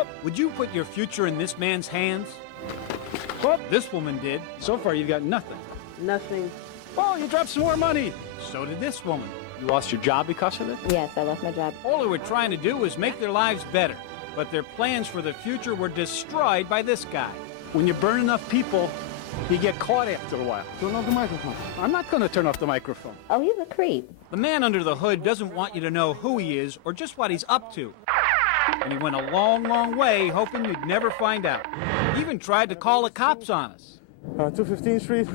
Well, would you put your future in this man's hands? Well, this woman did. So far, you've got nothing. Nothing. Oh, you dropped some more money. So did this woman. You lost your job because of it? Yes, I lost my job. All they were trying to do was make their lives better, but their plans for the future were destroyed by this guy. When you burn enough people, you get caught after a while. Turn off the microphone. I'm not going to turn off the microphone. Oh, he's a creep. The man under the hood doesn't want you to know who he is or just what he's up to. And he went a long, long way hoping you'd never find out. He even tried to call the cops on us. 215th Street.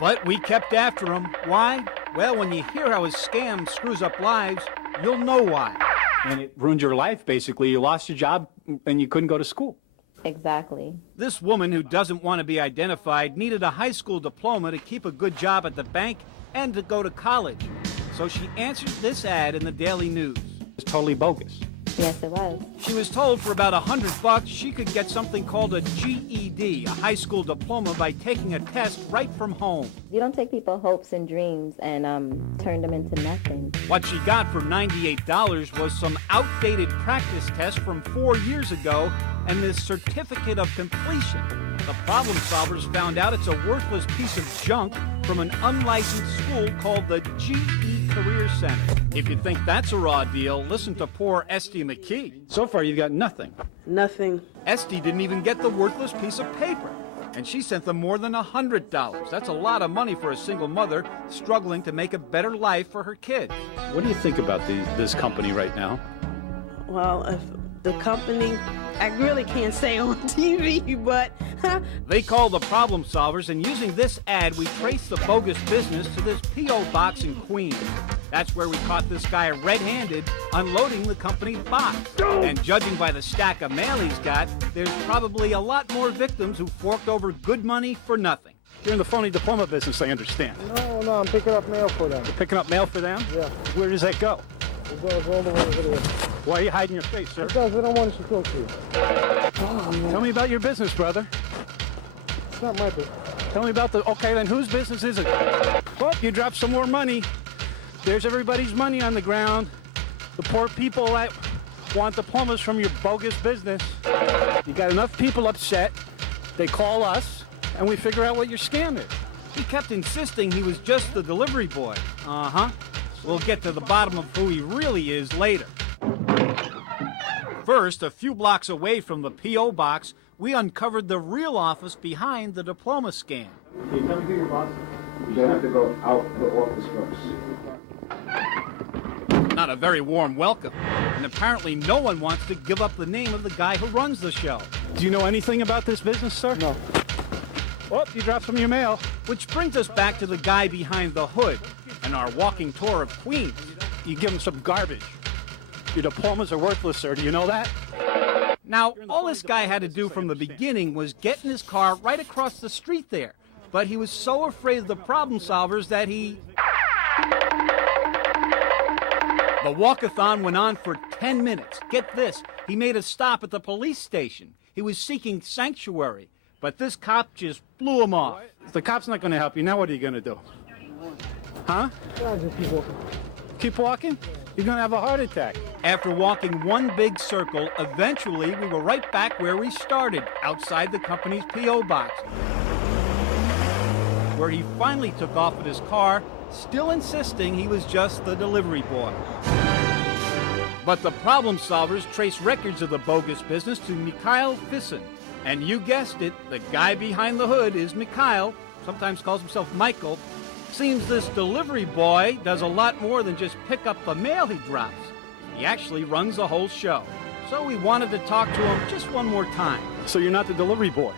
But we kept after him. Why? Well, when you hear how his scam screws up lives, you'll know why. And it ruined your life, basically. You lost your job and you couldn't go to school. Exactly. This woman who doesn't want to be identified needed a high school diploma to keep a good job at the bank and to go to college. So she answered this ad in the Daily News. It's totally bogus. Yes, it was. She was told for about $100 she could get something called a GED, a high school diploma, by taking a test right from home. You don't take people's hopes and dreams and turn them into nothing. What she got for $98 was some outdated practice test from 4 years ago and this certificate of completion. The problem solvers found out it's a worthless piece of junk from an unlicensed school called the GE Career Center. If you think that's a raw deal, listen to poor Esty McKee. So far, you've got nothing. Nothing. Esty didn't even get the worthless piece of paper, and she sent them more than $100. That's a lot of money for a single mother struggling to make a better life for her kids. What do you think about this company right now? Well, if the company, I really can't say on TV, but... They call the problem solvers, and using this ad, we traced the bogus business to this P.O. box in Queens. That's where we caught this guy red-handed unloading the company's box. And judging by the stack of mail he's got, there's probably a lot more victims who forked over good money for nothing. You're in the phony diploma business, I understand. No, I'm picking up mail for them. You're picking up mail for them? Yeah. Where does that go? It goes all the way over there. Why are you hiding your face, sir? Because we don't want to talk to you. Tell me about your business, brother. It's not my business. Tell me about okay, then whose business is it? Well, you dropped some more money. There's everybody's money on the ground. The poor people that want diplomas from your bogus business. You got enough people upset, they call us, and we figure out what your scam is. He kept insisting he was just the delivery boy. Uh-huh. We'll get to the bottom of who he really is later. First, a few blocks away from the P.O. box, we uncovered the real office behind the diploma scam. Can you tell me who your boss is? You have to go out the office first. Not a very warm welcome. And apparently no one wants to give up the name of the guy who runs the show. Do you know anything about this business, sir? No. Oh, you dropped some of your mail. Which brings us back to the guy behind the hood and our walking tour of Queens. You give him some garbage. Your diplomas are worthless, sir. Do you know that? Now, all this guy had to do from the beginning was get in his car right across the street there. But he was so afraid of the problem solvers that he... The walkathon went on for 10 minutes. Get this, he made a stop at the police station. He was seeking sanctuary, but this cop just blew him off. The cop's not going to help you. Now what are you going to do? Huh? Yeah, just keep walking. Keep walking? You're going to have a heart attack. After walking one big circle, eventually we were right back where we started, outside the company's P.O. box, where he finally took off with his car, still insisting he was just the delivery boy. But the problem solvers traced records of the bogus business to Mikhail Fissin. And you guessed it, the guy behind the hood is Mikhail, sometimes calls himself Michael. Seems this delivery boy does a lot more than just pick up the mail he drops. He actually runs the whole show. So we wanted to talk to him just one more time. So you're not the delivery boy,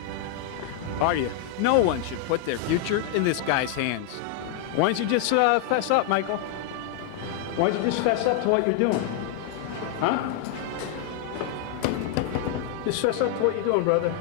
are you? No one should put their future in this guy's hands. Why don't you just fess up, Michael? Why don't you just fess up to what you're doing? Huh? Just fess up to what you're doing, brother.